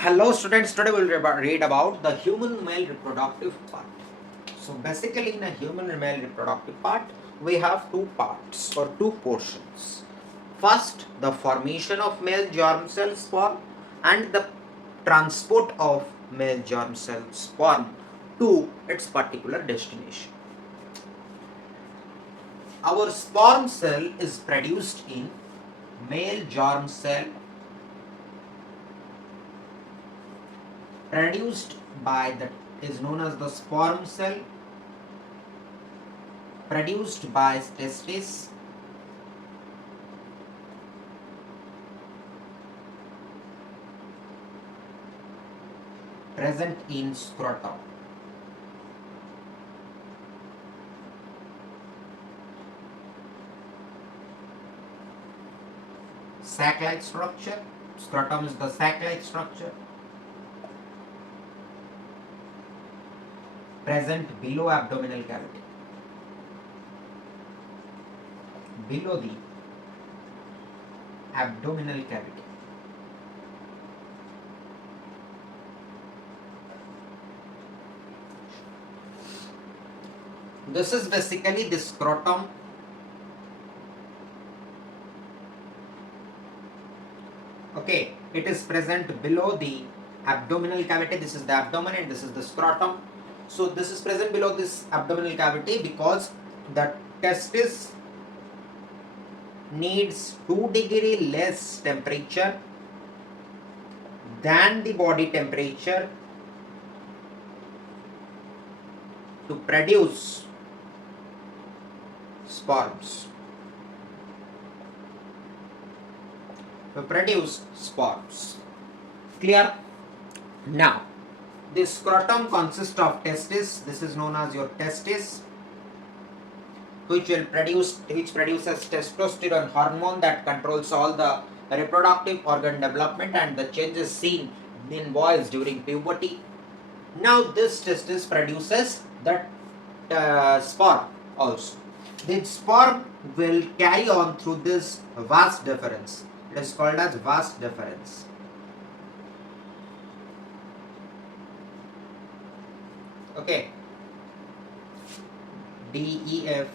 Hello students, today we will read about the human male reproductive part. So basically in a human male reproductive part, we have two parts or two portions. First, the formation of male germ cell sperm and the transport of male germ cell sperm to its particular destination. Our sperm cell is produced in male germ cell produced by the is known as the sperm cell produced by testis present in scrotum. Sac-like structure. Scrotum is the sac-like structure present below abdominal cavity. Below the abdominal cavity. This is basically the scrotum. Okay, it is present below the abdominal cavity. This is the abdomen and this is the scrotum. So this is present below this abdominal cavity because the testis needs 2° less temperature than the body temperature to produce sperms. Clear? Now, the scrotum consists of testis. This is known as your testis, which produces testosterone hormone that controls all the reproductive organ development and the changes seen in boys during puberty. Now this testis produces the sperm also. The sperm will carry on through this vas deferens. It is called as vas deferens. Okay. DEFERENS,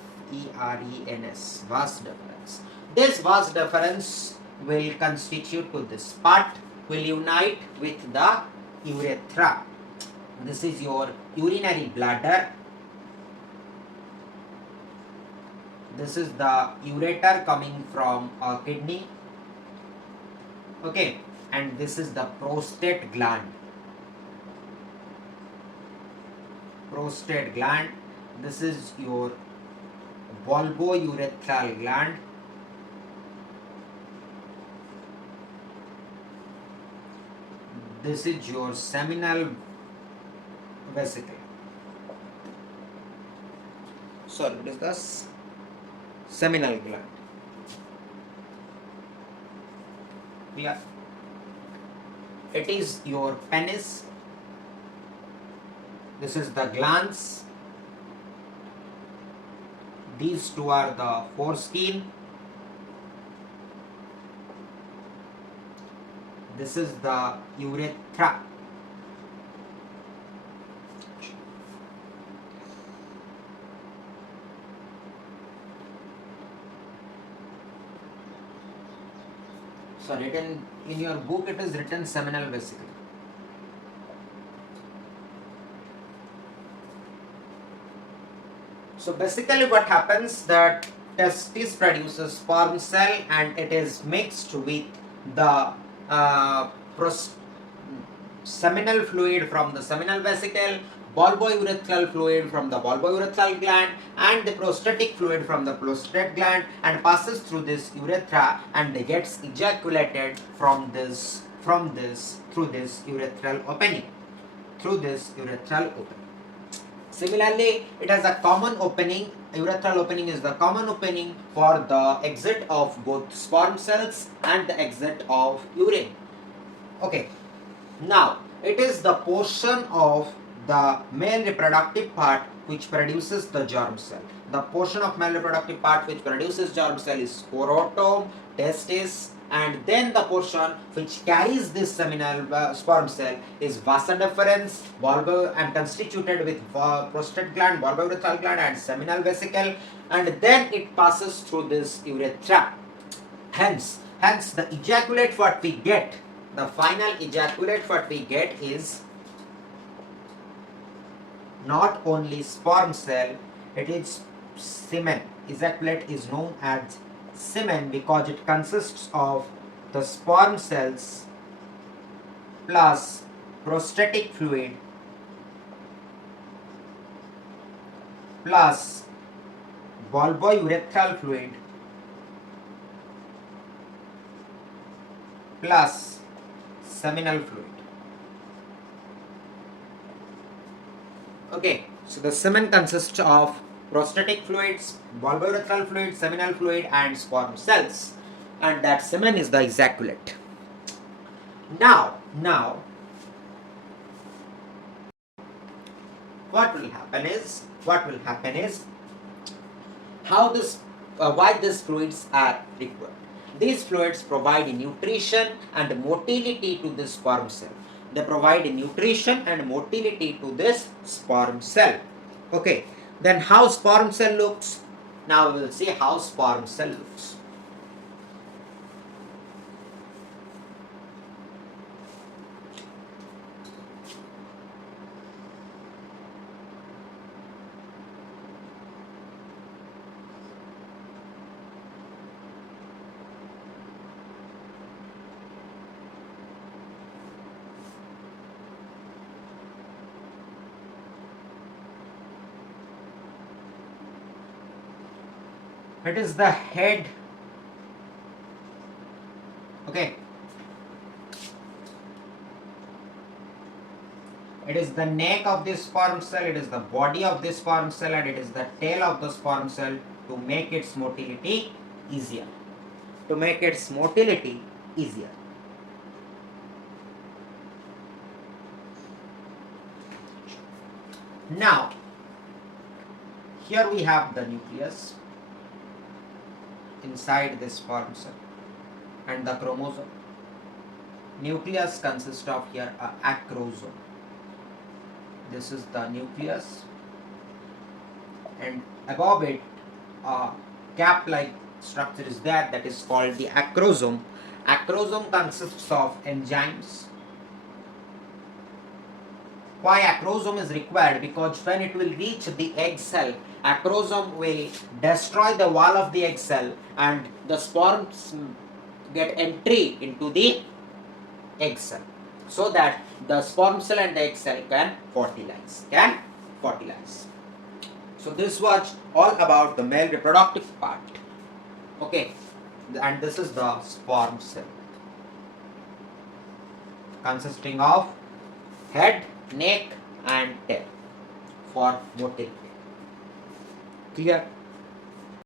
vas deferens. This vas deferens will constitute to this part, will unite with the urethra. This is your urinary bladder. This is the ureter coming from a kidney. Okay, and this is the prostate gland. Prostate gland. This is your bulbourethral gland. This is your seminal vesicle. Sorry, it is the seminal gland. Yeah. It is your penis. This is the glans. These two are the foreskin. This is the urethra. So written in your book, it is written seminal vesicle. So basically what happens, that testis produces sperm cell and it is mixed with the seminal fluid from the seminal vesicle, bulbourethral fluid from the bulbourethral gland, and the prostatic fluid from the prostate gland, and passes through this urethra and gets ejaculated through this urethral opening. Similarly, it has a common opening. Urethral opening is the common opening for the exit of both sperm cells and the exit of urine. Okay. Now, it is the portion of the male reproductive part which produces the germ cell. The portion of male reproductive part which produces germ cell is scrotum, testis, and then the portion which carries this seminal sperm cell is vasa deferens, and constituted with prostate gland, bulbourethral gland, and seminal vesicle, and then it passes through this urethra. Hence the ejaculate what we get, the final ejaculate what we get is not only sperm cell, it is semen. Ejaculate is known as semen because it consists of the sperm cells plus prostatic fluid plus bulbourethral fluid plus seminal fluid. Okay, so the semen consists of prostatic fluids, bulbourethral fluid, seminal fluid, and sperm cells, and that semen is the ejaculate. Now, what will happen is how this why these fluids are required. These fluids provide nutrition and motility to the sperm cell. They provide nutrition and motility to this sperm cell. Okay, then how sperm cell looks? Now we will see how sperm cell looks. It is the head. Okay. It is the neck of this sperm cell, it is the body of this sperm cell, and it is the tail of the sperm cell to make its motility easier. Now, here we have the nucleus inside this sperm cell and the chromosome. Nucleus consists of here a acrosome. This is the nucleus, and above it a cap-like structure is there that is called the acrosome. Acrosome consists of enzymes. Why acrosome is required? Because when it will reach the egg cell, acrosome will destroy the wall of the egg cell and the sperms get entry into the egg cell, so that the sperm cell and the egg cell can fertilize. So this was all about the male reproductive part. Okay, and this is the sperm cell consisting of head, neck and tail for motility. Clear?